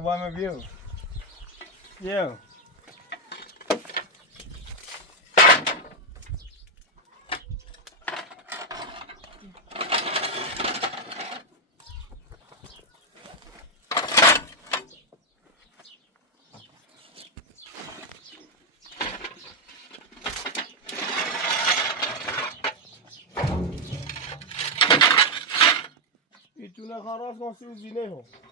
با من بیو بیو ایتونه خراس کن سی زینه ho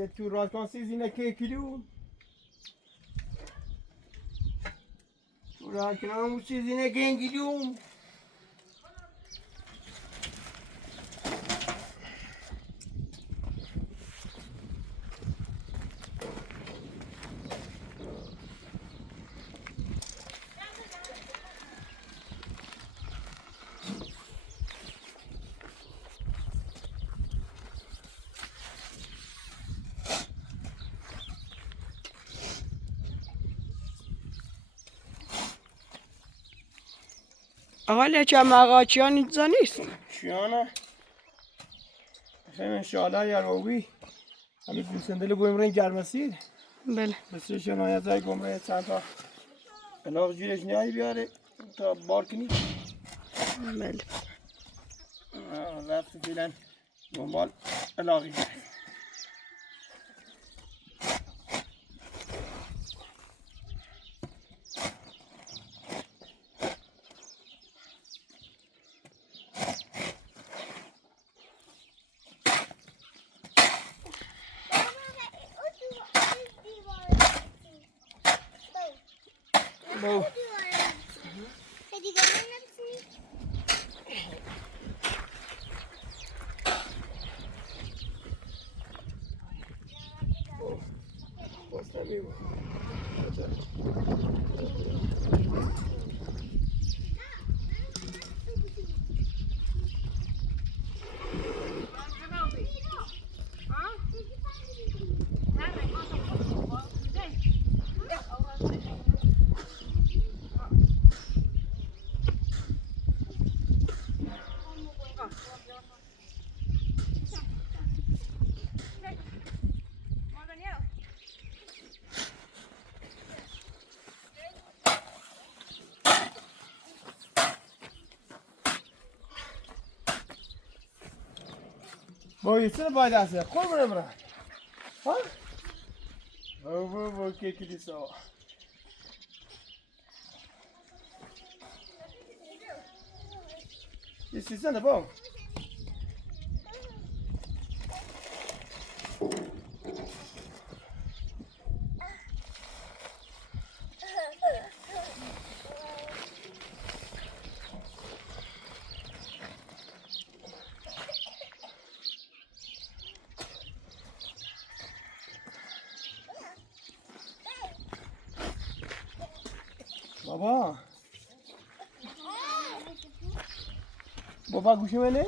یه تو راست کن سی زینه که کیلو تو راست کنم سی زینه که کیلو آقا لچم آقا چیان اینجا نیست چیانه خیلی انشاءالله یا روی همین گوسندل بویم رنگ گرمسید بله بسیار شنایت های گمره چند تا علاق جیرش نیایی بیاره تا بار کنی بله رفت فیلن دنبال علاقی بیاره بو با یه چرا باید هسته خور برم ها؟ بو که کلیسا یه سیستنه با بابا بابا گوشه منه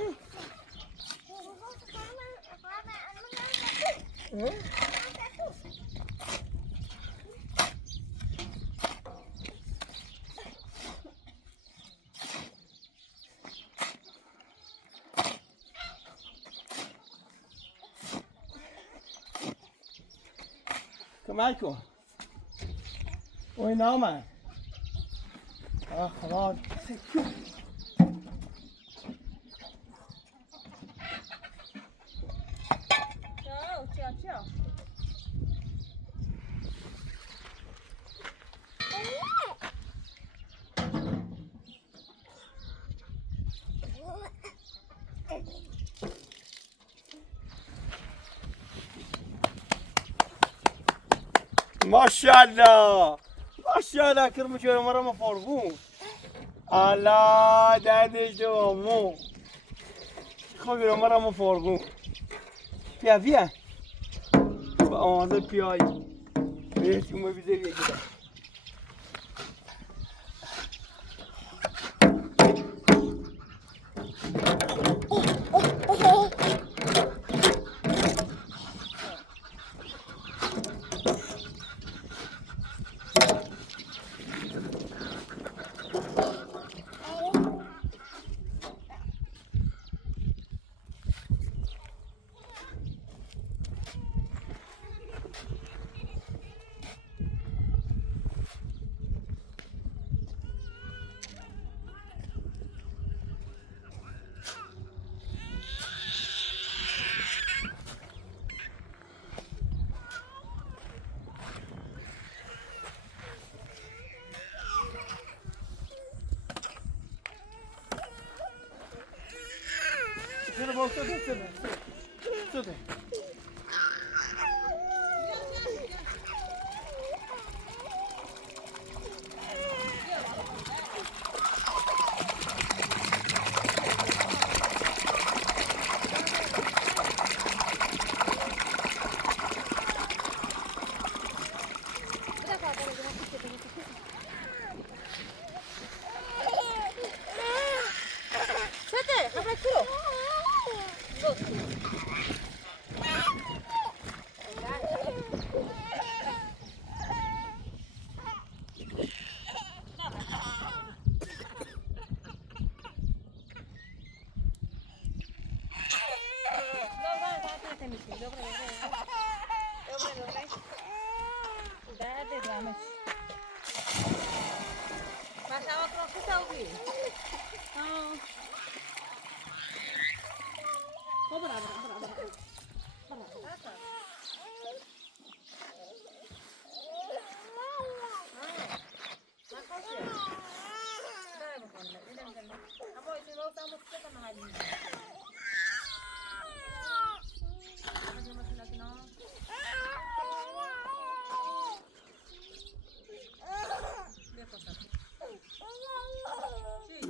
کمک کن اوی نامن خلاص ماشاءالله ماشاءالله کرم چهره مرا مفارگون الله دردش دوامو خوبی رو مرا مفارگون بیا بیا با آمازه پیایی بیشتی اومه بیزه بیا کده Sude.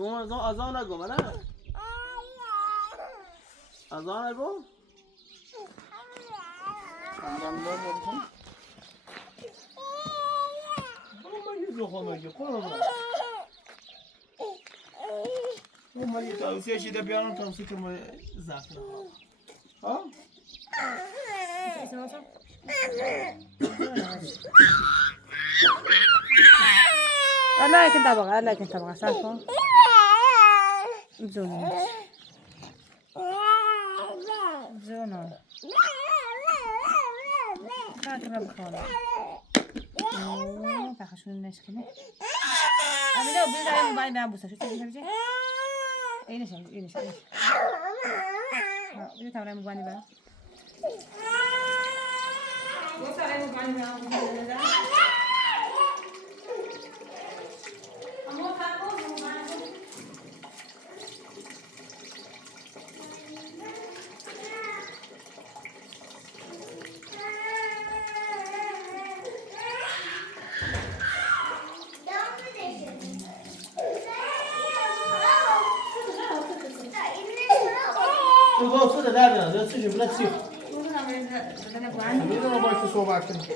گم از آن نگم نه از آن نگم من توصیه شده بیارم توصیه که من زخم ها لكن تبغى لكن تبغى سالفة بزونه بزونه فاكرة بخونه فخشون الناس كده أنا لو بيجي موبايل ما بوسه شو تبي تبي إيه نشأ إيه نشأ إيه بيجي تعمل موبايل بقى بوسه على موبايل بقى تو تو در نه چی بلا چی میدونم با تو صحبت کنم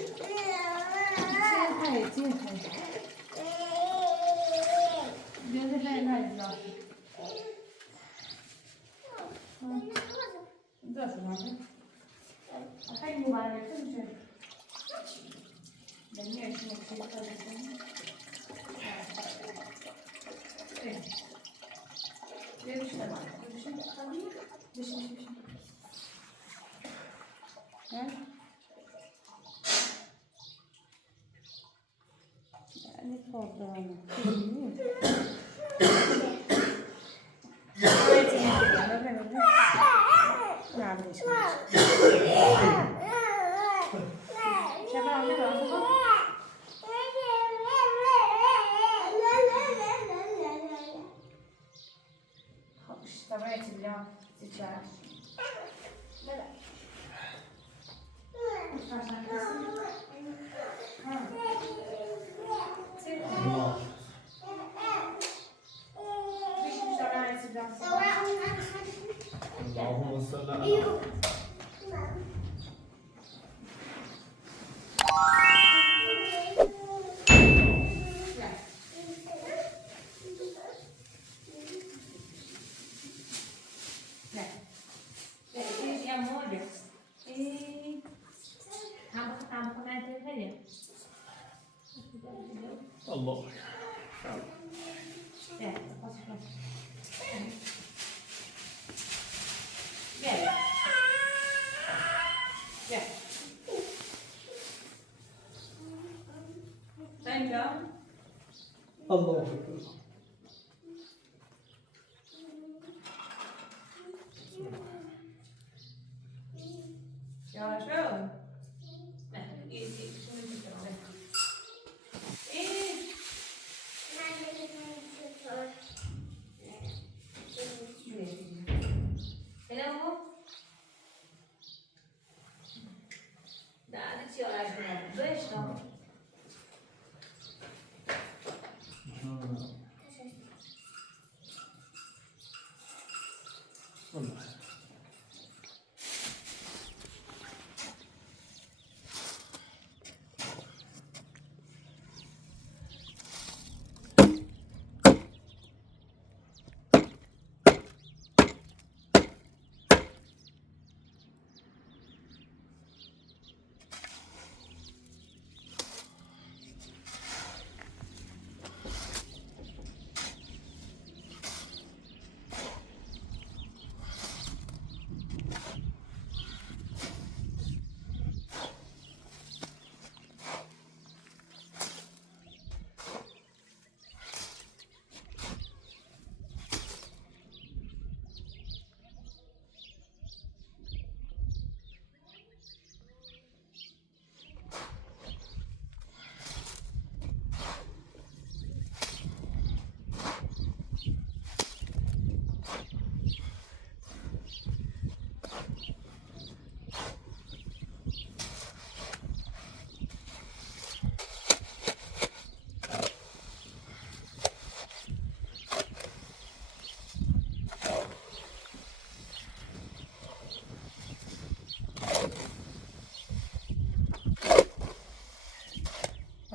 اللهم صل على الله الله أكبر يا شو Hello.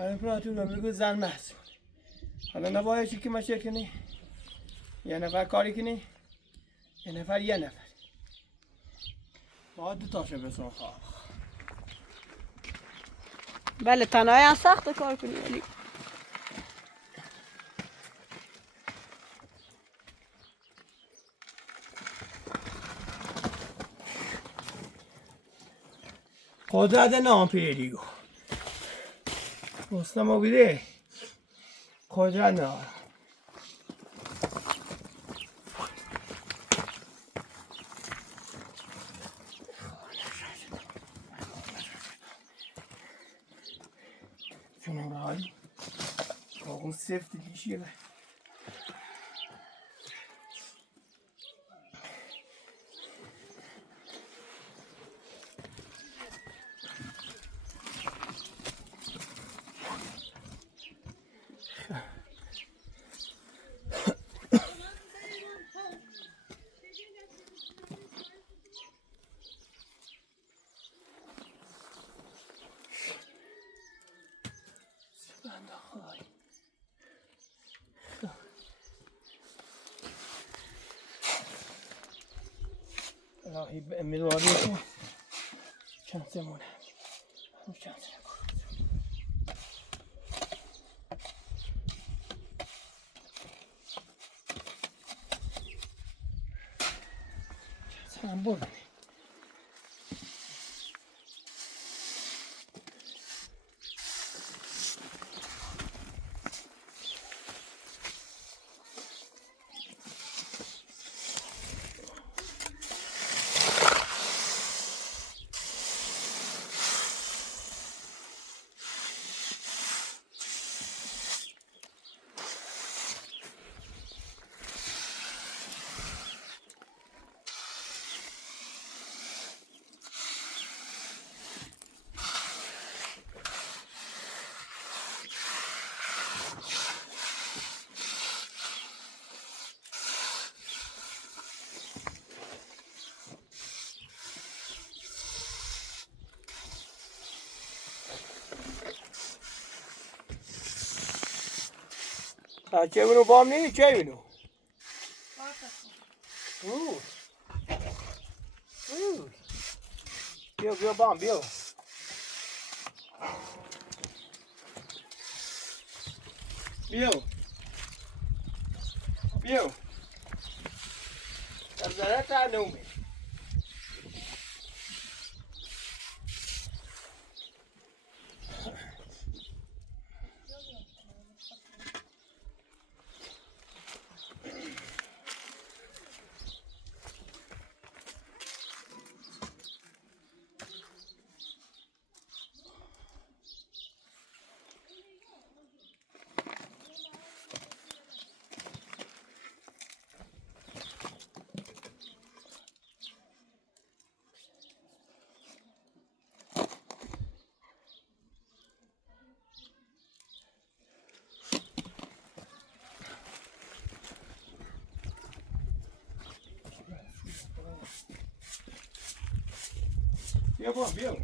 امپراتور رو بگو زن محصول حالا نبایشی که مشه کنی یه نفر کاری کنی یه نفر باید دو تاشه بسون خواه بله تنهایی هم سخت کار کنی ولی قدرت نامپیریو مستمو بیده قدرت نام چون رای اون سفت دیشیه الهی به امیر واری کن شانسمونه شانس هم برو چه منو بام نی چه منو بیا بام بیا در ذره تا نومی بیا بام بیا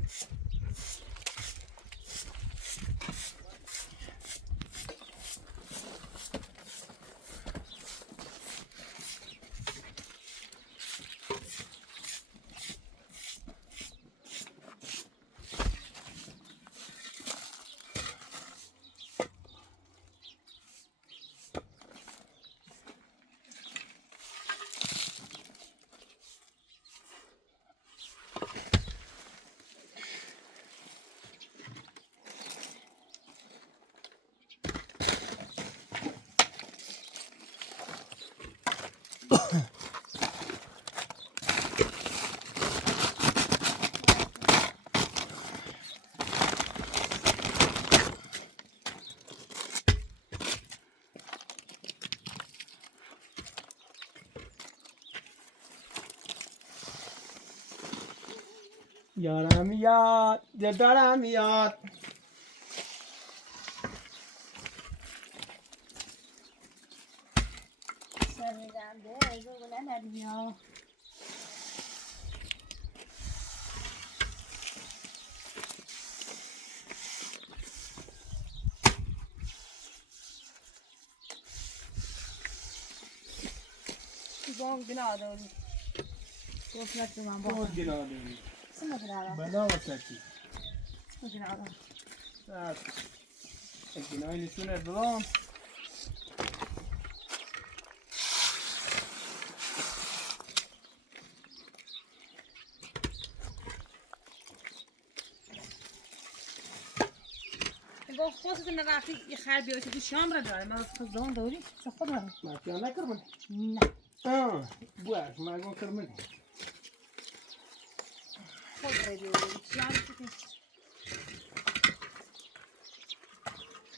یارم یاد دلدارم یاد گم بنا داری گفت نت من با Todos ginados. سمت دارم Banava aqui. سمت دارم Certo. Aqui não ele suna bom. گفت خودت نرفتی یه خر بیای تو شام را داره من خود زمان داری چه خود دارم Mas que anda carmen. نه Ah, boas, mais um carmen. خود داری شام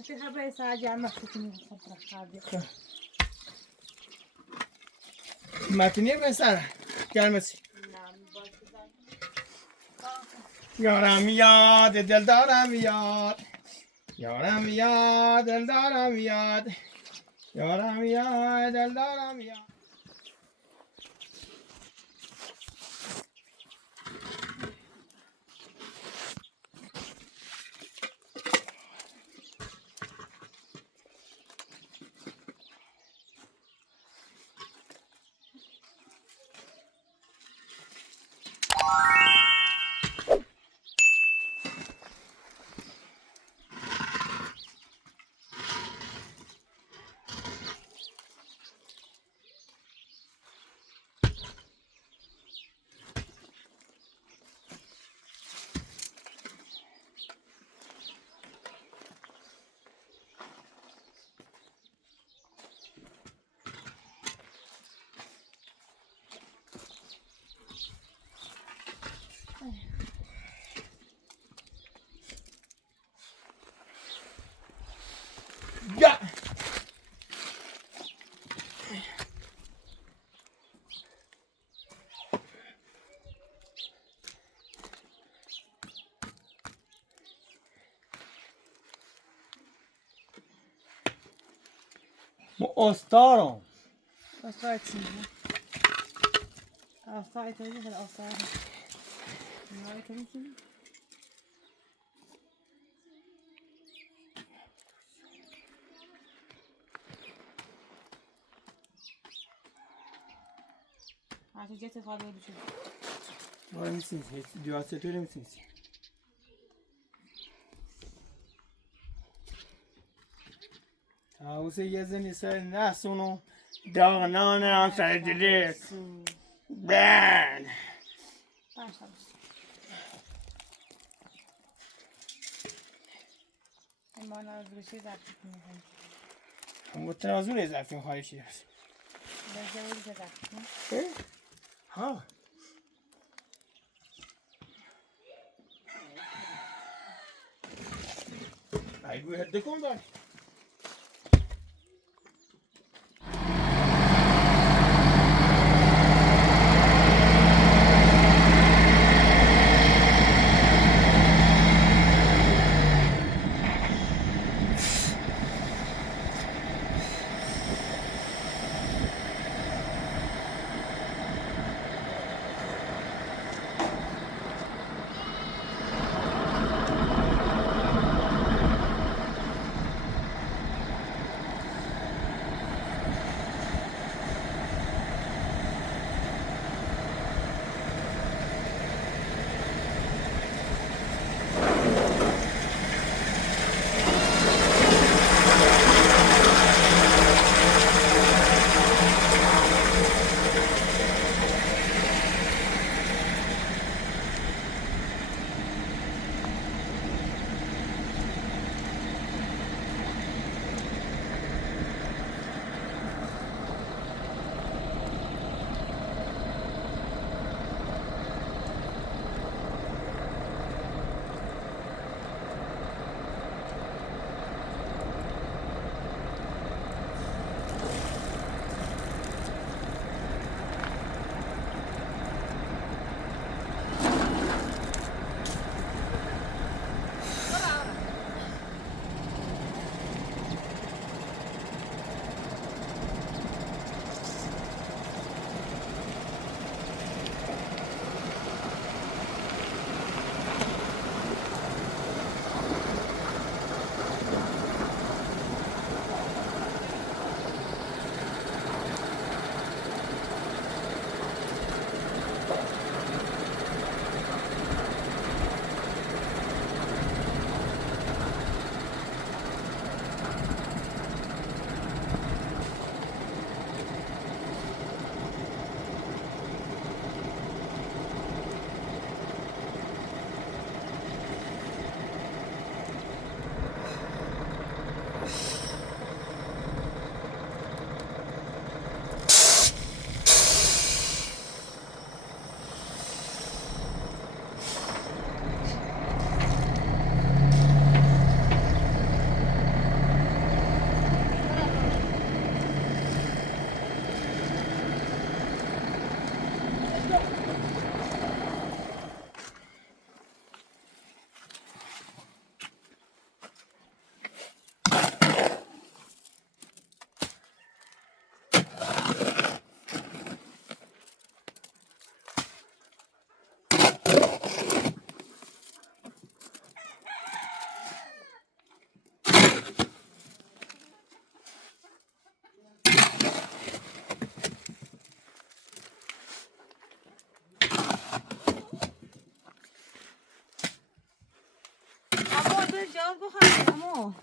چی هر برای ساعت جمع مخصوصی خود را خر بیای Matinha pensar. Calma-se. Yaram yad, dildaram yad. Yaram yad, dildaram yad. Yaram yad, dildaram yad. Ja. Ostaron. آسای چی آسای تو دیگه آسای نه تو چی تو جت خواب بشه Var mısınız? Düğası öyle misiniz? Tavuse yazın ise nasunu dağına ansaydılar. Ben. başla اما نازوشی زفت می‌کنم. Bu trazur ezafin خواهشی هست. لازم زفت کنم. Ha. Ay bu herde kondan. جواب بخواه امو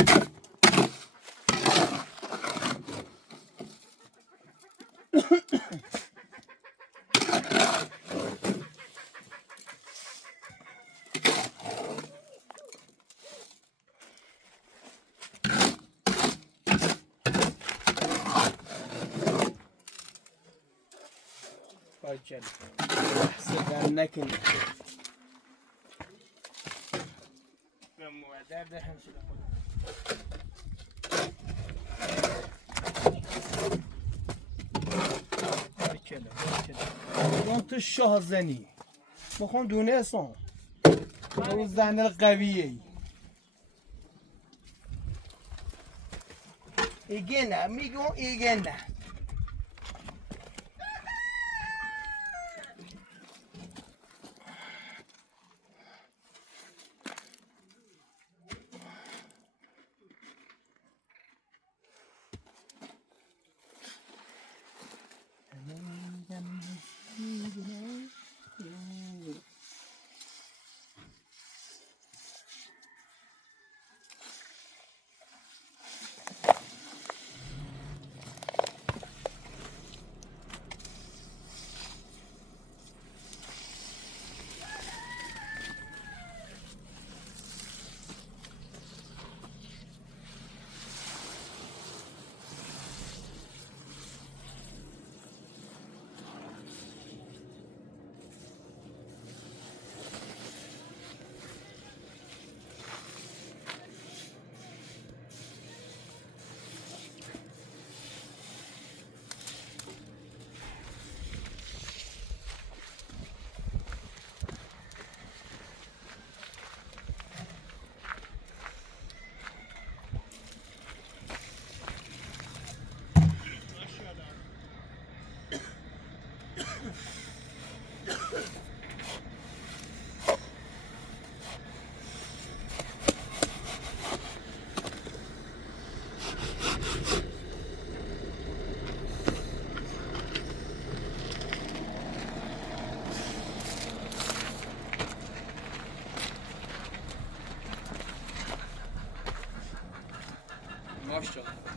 باریکلا بحث نکنی من مودر ده همشه باریکلا اون تو شاه زنی بخون دونه اصلا اون زن قویه ایگه نه میگم ایگه نه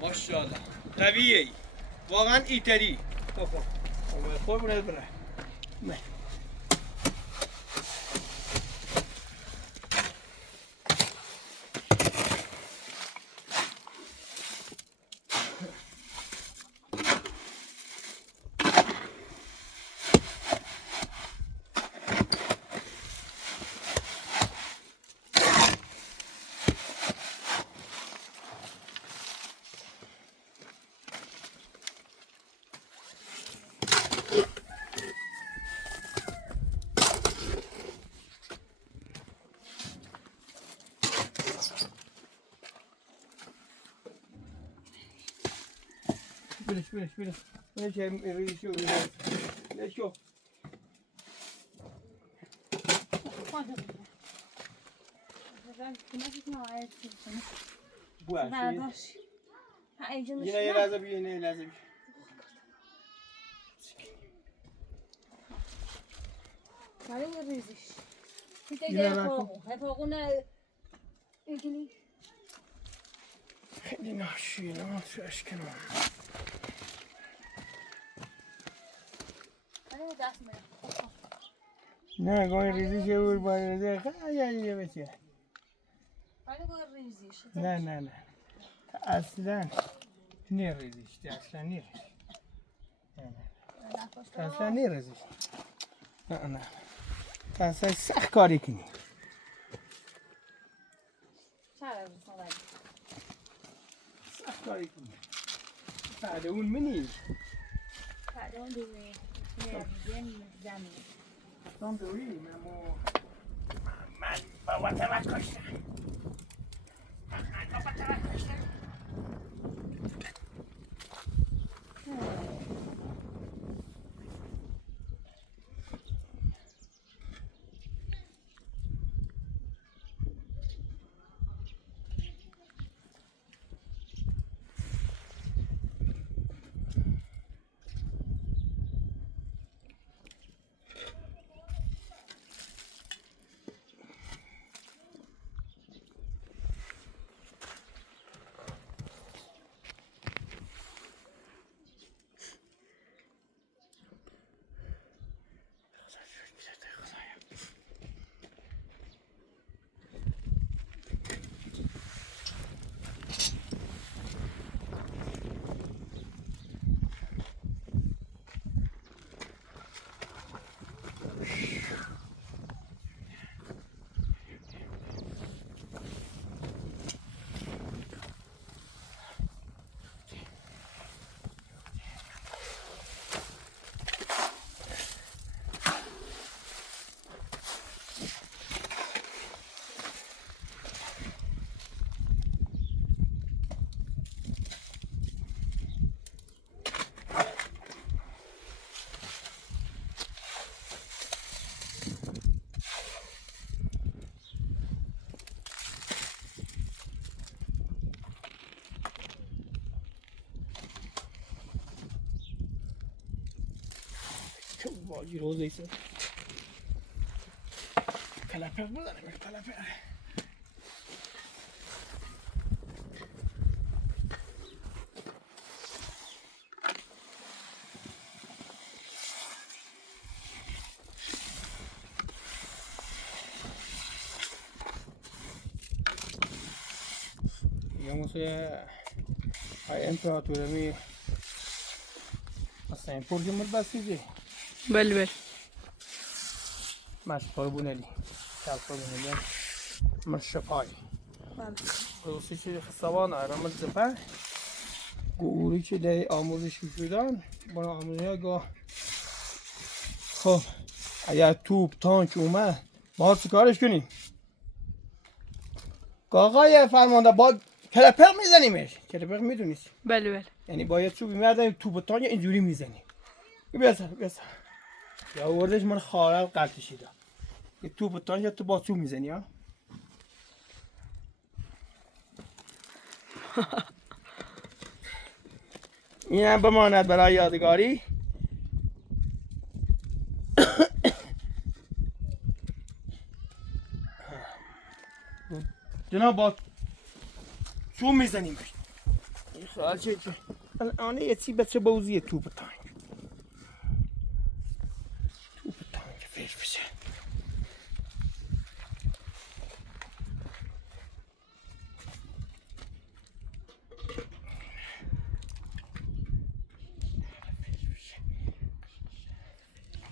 ماشاءالله قویه واقعا ایتری بخور خور بونه بره نه بلش ریشو بلشو برداشت یه لحظه بیا یه لحظه بیا ولی ریزش فوقونه اینجوری خیلی ناشیه نه تو اشکنم دست میره نه گاهی ریزی که بود باید ریزی خیلی بچه ولی ریزش نه اصلا نیریزیش اصلا نیریزیش اصلا نیریزیش نه اصلا سخت کاری کنی سخت کاری کنی بعد اون منی بعد اون دیگه زمین من بابا توقع کشتم بابا توقع کشتم چه باجی روز ایسه کلپق بزنیم کلپق مثلا های امپراتوره می اصلا این پرجه مربسیجه بله بله مش پای بونلی کل پای بونلی مش پای خصوصی چه خسوان آرامت زپر گوری که دی آموزش شدن بنا آموزش گاه خب اگر توپ تانک اومد ما چیکارش کنیم آقای فرمانده با کلپق میزنیمش کلپق میدونیش بله بله یعنی باید چوبی میردن توپ تانک اینجوری میزنیم بیاسر بیاسر یا وردش من خارق قلتشیده یه توپ تانک تو با چوب میزنی ها این هم بماند برای یادگاری جناب با چوب میزنیم این خیال چه الان یه چی بچه بوزیه توپ تانک توپ تانک فیش بشه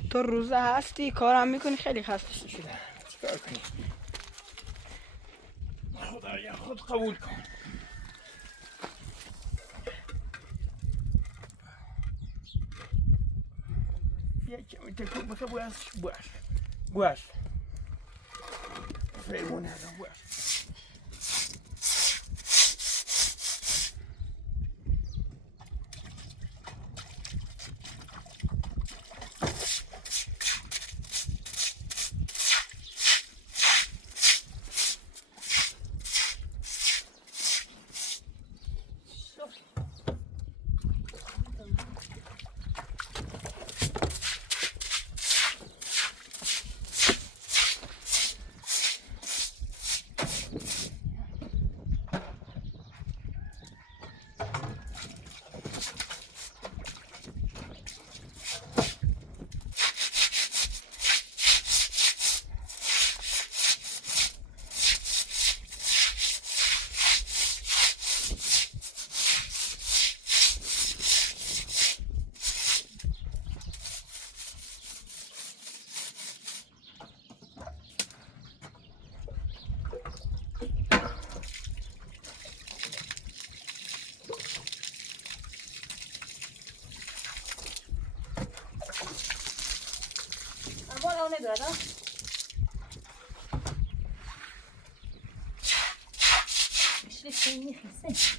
تو روزه هستی کارم میکنی خیلی خسته شدی چیکار کنی خدایا خود قبول کن یه کمی تکون بخه بوش فیمونه هدم بوش بالا نداره شیء خیسه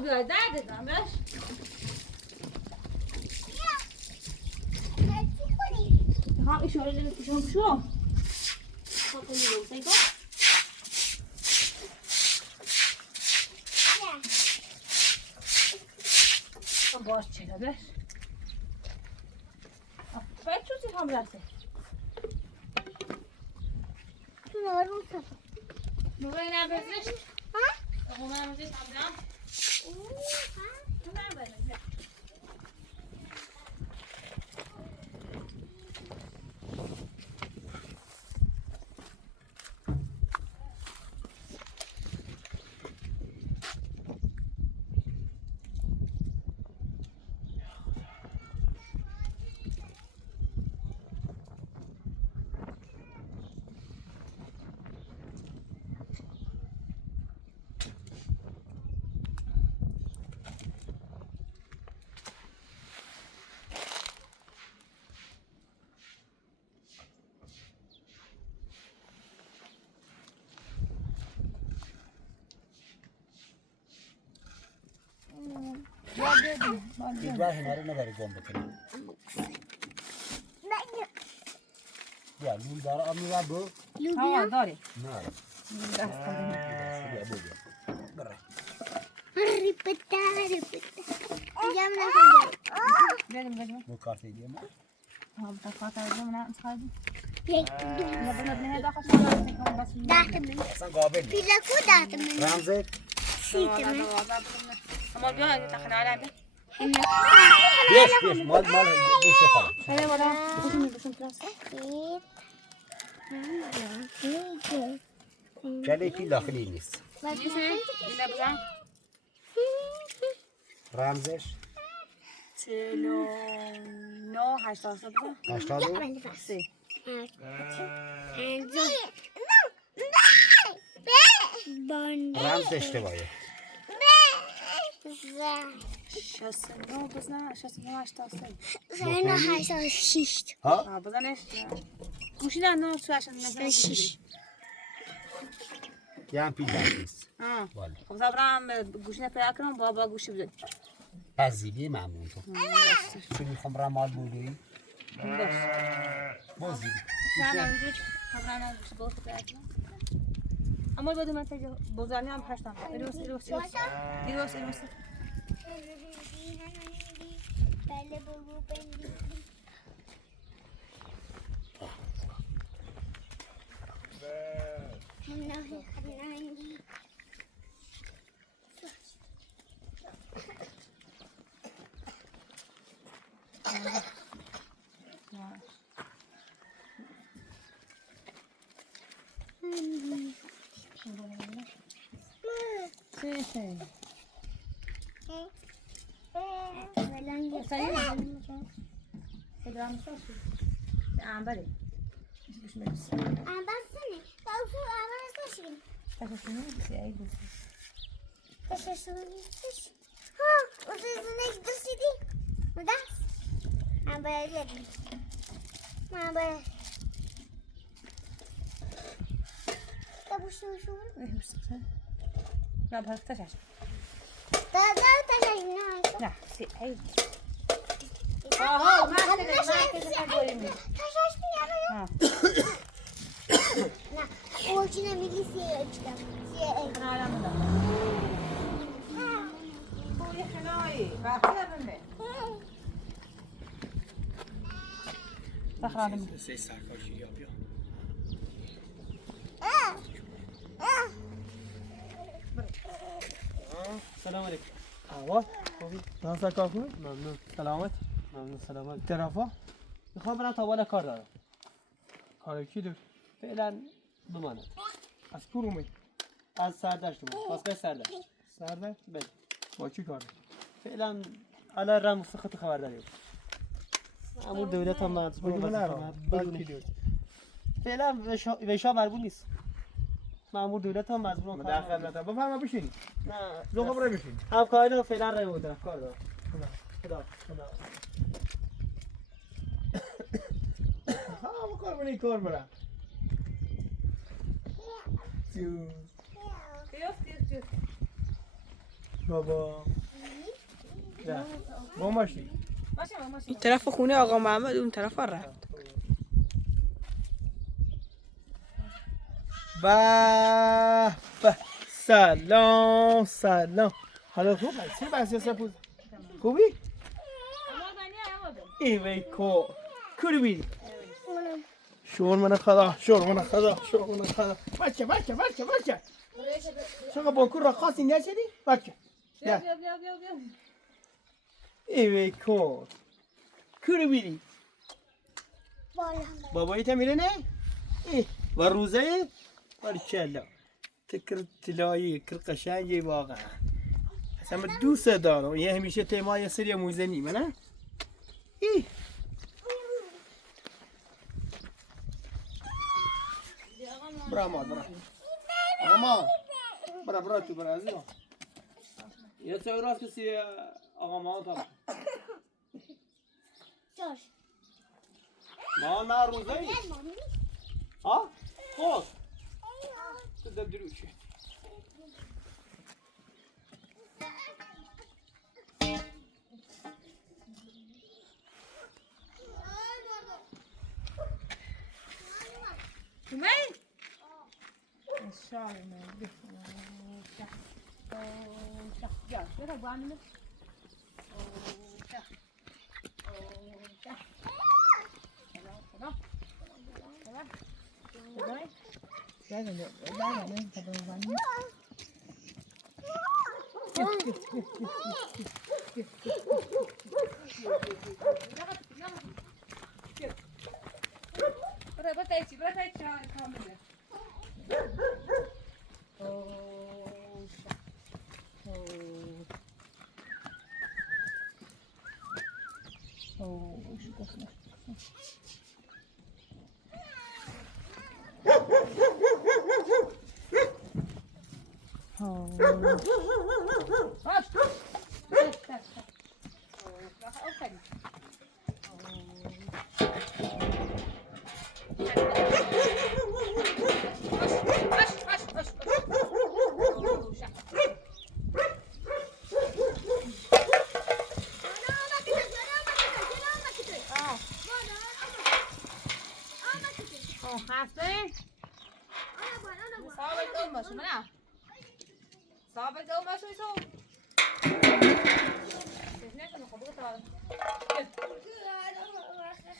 بیا درد دارم بش ها اشاره شو شو خاطر میگم سیگا باش چرا بش باید چوزی هم رفته تو نارون سفر موقع این هم بزنش ها؟ موقع هم بزنش هم دارم دیگر هنر نداره گم بکنی یا لول داره آمی و بو ها داری نه دست کنیم بیا بو بیا برای Ripeta, ripeta. Ya me la cambié. بدیم بو کارتی دیم ها بتفاعل کنیم نه انتخابی یک یا بند نه داخل شما بس 10 من. اصلا قابل نیست پیزا کو 10 من. رمزه 30 من. اما بیا اگه داخل علامه بیش مال بیش خاله هلا ولا بسم كلاس چلی کی داخلی نیست إلى بزعم رمزش 49 80 بزعم 80 سي رمز اشتباهه 69 بزنم 69 80 ها بزنش گوشی نه نه تو عشان مثلا یه هم پیل نیست بالا خب صبرم گوشی نپیدا کنم بابا گوشی بزن پذیری ممنون تو چون میخوام رمال بودی بازی نه اینجوری صبرم گوشی بالا پیدا کنم اما بعد من تاج بزرگی هم هستم ایروس Sí. عنبری لا بهذا تشعش لا سي عيد ما سلام علیکم آوا خوبی ناصر کار خوبی ممنون سلامت ممنون سلامت طرفا میخوام برم تا بالا کار دارم کار کی داری فعلا بماند از کور اومد از سردشت اومد واسه سردشت بله با چی کار فعلا علی رم خط خبرداری امور دولت هم مجبور فعلا وشا مربوط نیست مامور دولت هم مجبور مداخل نتا بفرما بشین نه زو خبره بشین هم کارو فعلا راه بودم کار دارم خدا ها کار منی کار برام بابا نه با ماشین این طرف خونه آقا محمد اون طرف رفت به سلام حالا خوب چه بحثی سپوز خوبی ای وای کو کلی بیدی شور من خدا بچه شما با کور رقاصی نشدی بچه بیا ای وای کو کلی بیدی بابایی تا میره نه ای و روزه بارکلا تکر تلایی کر قشنگی واقعا اصلا دوست دارم یه همیشه تیمای سری موزنی منه ای برا ما برا تو برا ازیو یه چه راست کسی آقا ما تا ما روزه ای ها خوش تقدر دروشه اومد؟ اشاره من بیا بیا با هم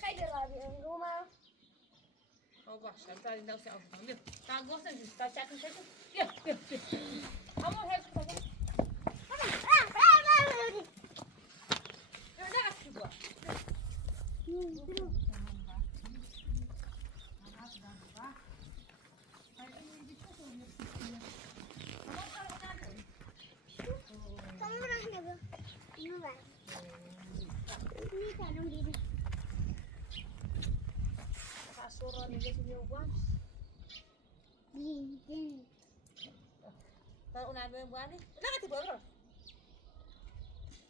خیلی راضیم رومم باشه تا گفتم بیا تا گفتم تا چکن شد بیا همون حفظ کن Kalau udah ambil buah nih, udah nggak tiba bro?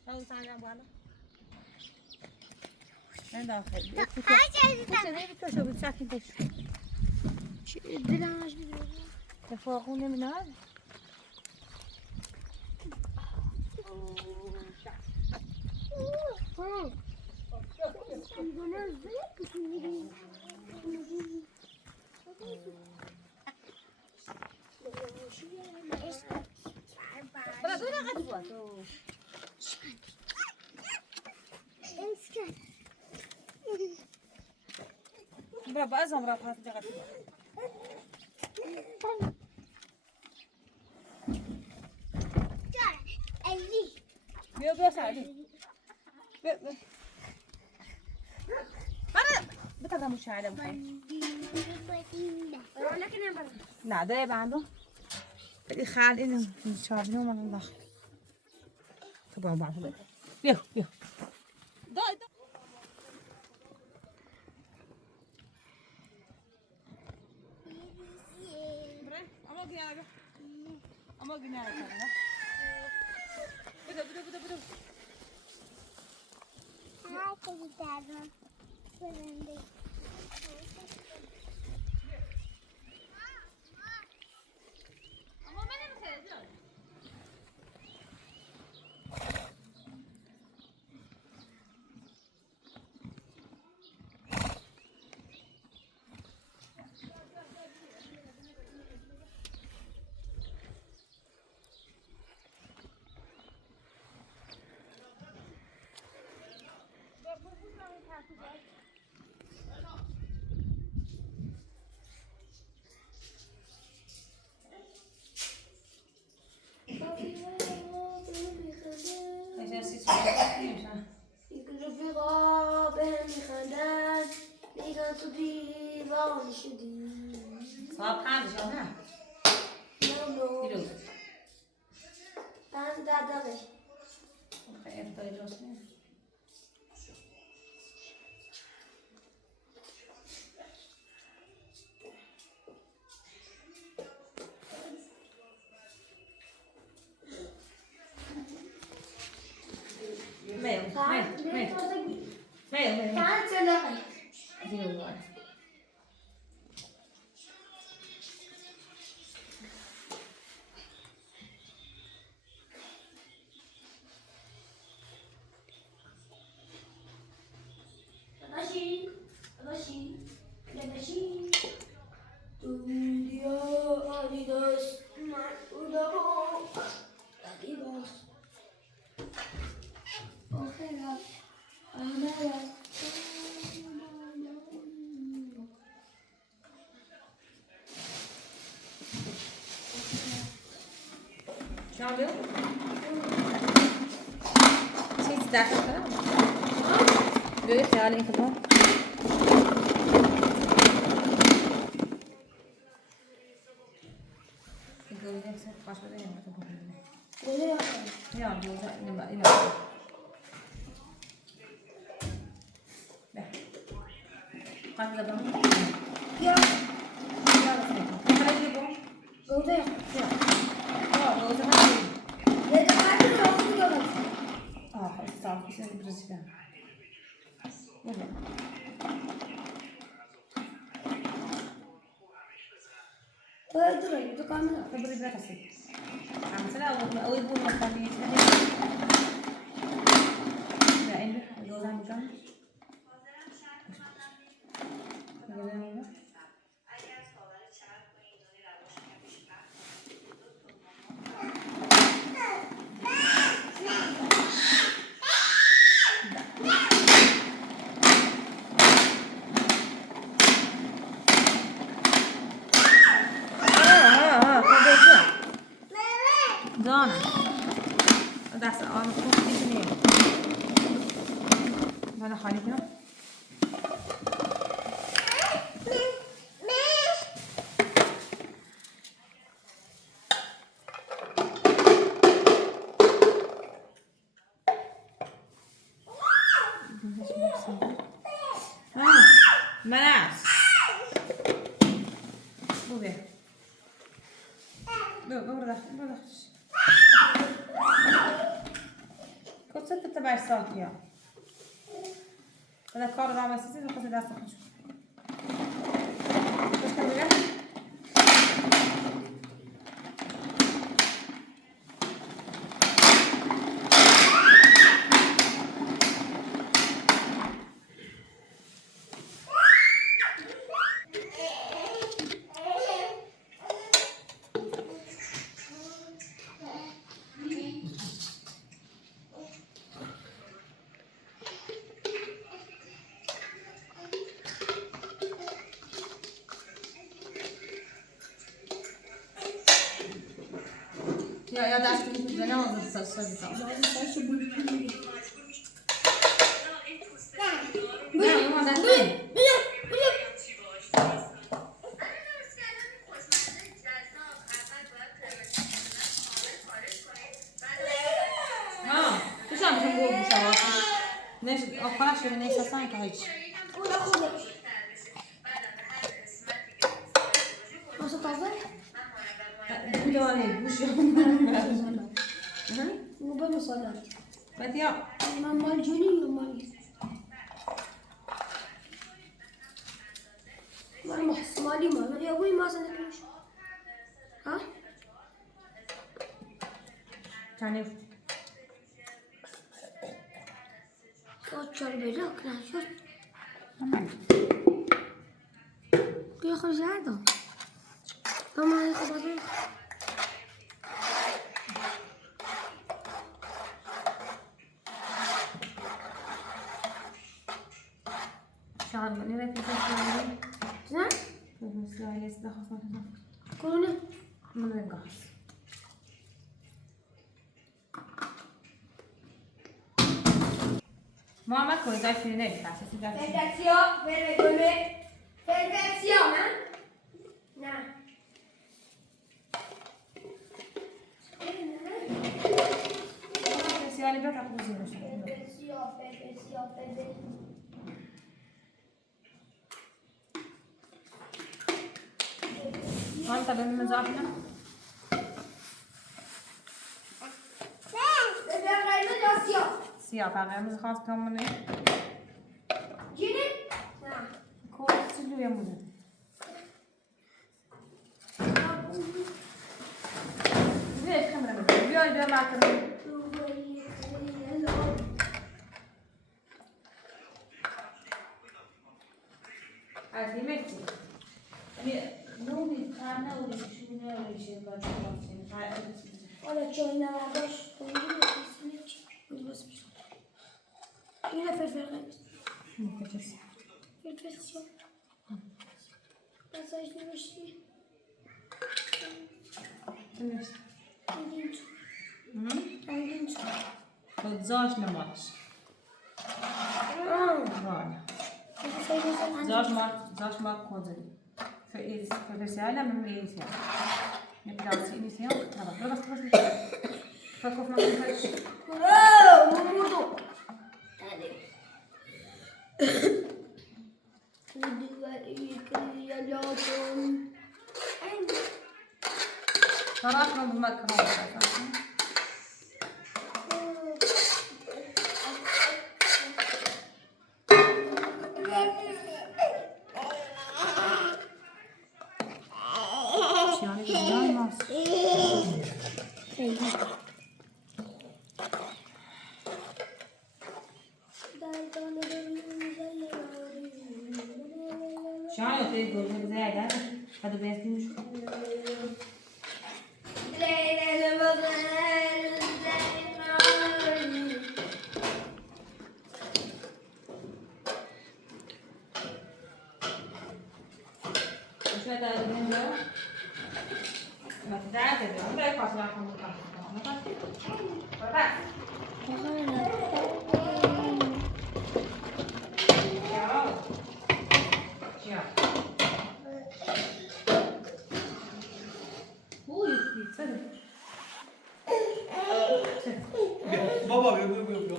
Kalau misalnya buah nih, enggak. Kita coba sakin deh. دلمش تفاقونه من هذا. Berapa udah nggak tiba tuh? Berapa azam berapa hati jaga tiba? Biar saja. Mana? Betul kamu syahada bukan? Nah, ada yang bantu. Tadi khal ini syahadnya mana dah? Coba bantu deh. Yuk. Dah. Ama günah sana. Betul. Harika giderim. Fırında. Ama ben mi sayacağım? يكون رفيقا بهم يخندان ليكن صدي ضاون شديد صاب حاجة شو نو كيلو تان دادغي خير طيب رسمي مايو تان تلاقي ماشي Ne oluyor? Şey ders yapsana mı? Böyle hayalin kadar. Göreceksin. Başka da yemek yapabilirim. Böyle yapalım. Ya görecek. İnan. Ver. Kaç da bana? Ya. Ya ne kadar bu? Böyle yap. Ya. Ya o zaman şey. Ne de farklı olsun görürüz. Sağ ol. Sen biraz şey. Böyle. Böyle durayım. Dur kamera. Böyle biraz asıl. Mesela o bu makarnayı içine. Ya indi. O zaman mükemmel. Böyle. Dona. Dessa arma com pequenininho. Vai na raiva aqui, não? Manas. Vou ver. Burada. كنت ست تبع الصوت يا هذا كار رابع سيزن وكنت داس خش بس كمل يا داش انا وصلت صرت ليش أقراش من أي سنة كهيج؟ ولا خذ. ما ستعرف؟ دواني مش يوم. مو بمصلات. بديا. ماما الجوني ماما. ما محس مالي ما يا أبوي ما سنتوش. ها؟ تاني. شو بيجاك لا شو بيخرج هذا ما يخبط شغل من هنا في السؤال زين في السؤال يسبح خصنا كورونا من الجهاز ما ما كل ذا في نيل حاسس ذا perfezione نعم السؤال اللي بقى كوزين ما انت بين مزاحنا سيا بقى مزخاص كم من كل سلو يا مدن ليش كاميرا بيقول ده ما كان عادي مكتي نومي كان ولا شو ولا شيء بعد ولا تشوينا عباش بس هنا فلفل فلفل مساج نمشي تمام زاش نماش زاش ما كوزري فإذا أنا من إيسيا نبدأ إيسيا خلاص بس فكوف ما كنتش صراحة بمكرونة يعني بالله ما شعره تقول زي هذا بيسكي مش شو هذا من ده ما تدعي ده ما يقاس راح بابا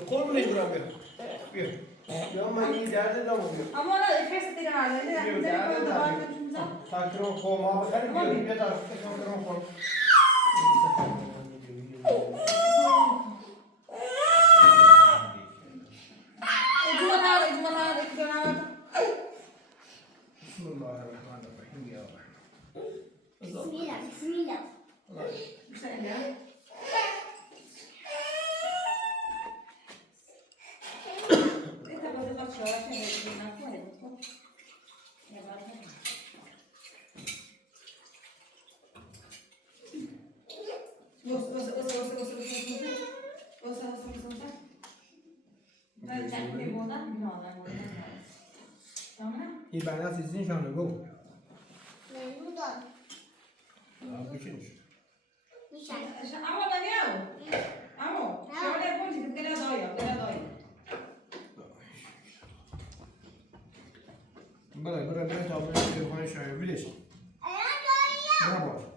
قول لي برا يوم ما يجي داده ده مو أما أنا الفيس تيجي على تاكرون خو ما بخير بيدا تاكرون خو بسم الله الرحمن الرحيم يا رحمن بسم الله بسم الله ये बायना सीजन शान गो ممنون دار بكنش میشه أما بنياو أما شو ولا يكون جد كلا ضايع بله بره بره تا بره تلفن شاید بیلش برابر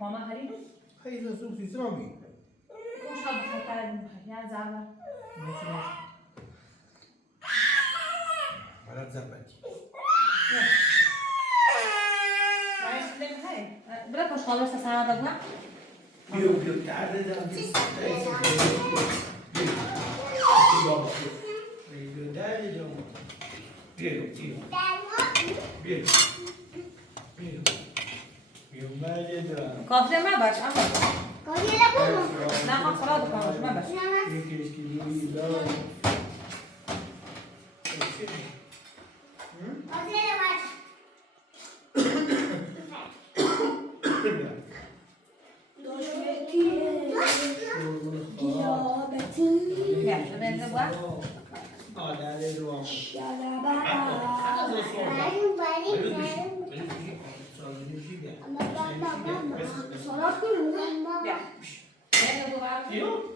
ماما هريب هاي إذا سوق في سرامي مش هبخطر يا زعما على زبادي معلش ليه هاي بلاك مش خالص ساعة ده بيو تعال ده كافي ما باش أما کاری لبود لا خلاص خلاص ما باش کاری لبود يا شو ده نبغى يا ده نبغى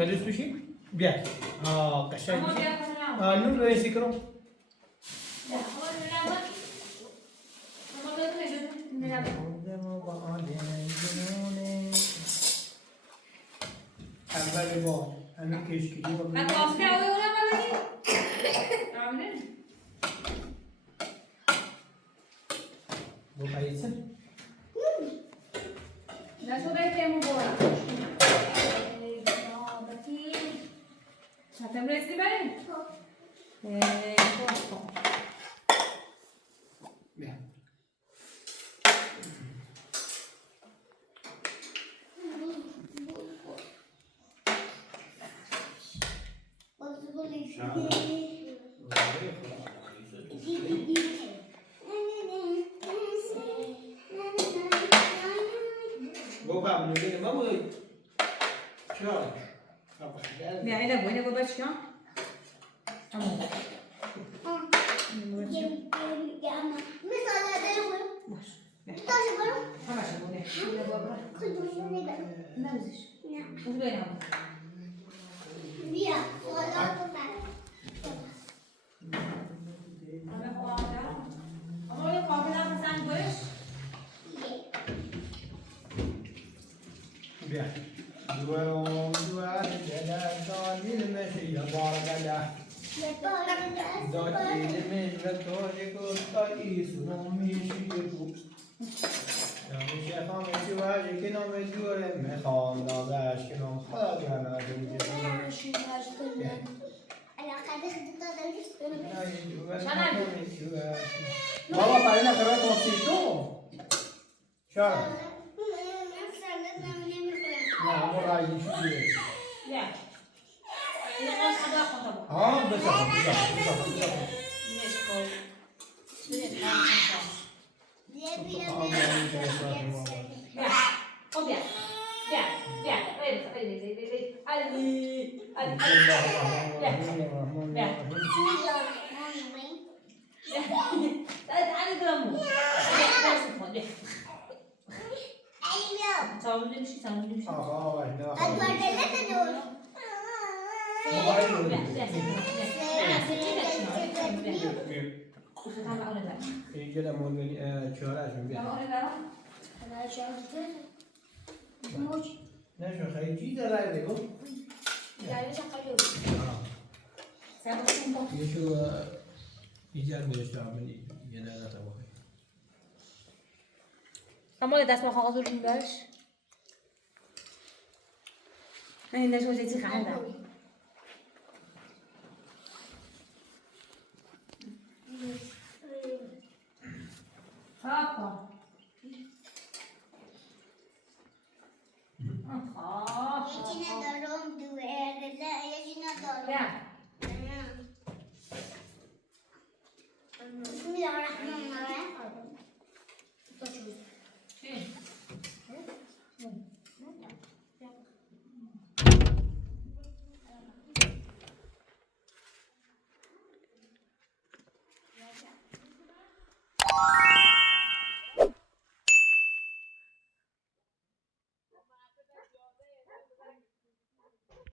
ملوش بشی بیا قشنگ أما بشی بيا نون رو ایسی کرو اول با همین کشکی با قایسه بیا Bố bà mình lên mất ơi. Chưa. Mẹ ấy là buổi này có bớt chưa? Không. Không phải buổi này. Não existe. Os dois não. Via, coloca o bar. Olha, qual que dá pra passar em dois? Bia. Dua ada con đi mẹ thì là bò là cả. Đó chỉ để mẹ là thôi để cô tay sự nó mi chỉ để phụ. Mình sẽ không mấy chú ai thì cái nó mấy chú này mẹ còn nó ra cái nó khó ra là đúng chứ. Baba para na cara com sito. Chora. Não, vou lá e enxugue. Ya. Ini kan ada apa tak? Ah, besar. Ini sekolah. Ini kan. Ya. Oh ya. Ya. Ya. Ali. Ya. Ya. Ali kamu. Ya. Salon demiş ki salon demiş. Ah, vai, não. Agora ele tá doido. Ele é muito chorar, João. أنا شايف موج Não, João, aí diga lá, levou. يعني شقلوب Isso ijar mesmo, mas ia dar nada bom. Kamu lihat asma kau tu lumbas. Ini dah sudah jadi kaya dah. Apa? Yine darum duvarla, yine darum. Ya. Bismillahirrahmanirrahim.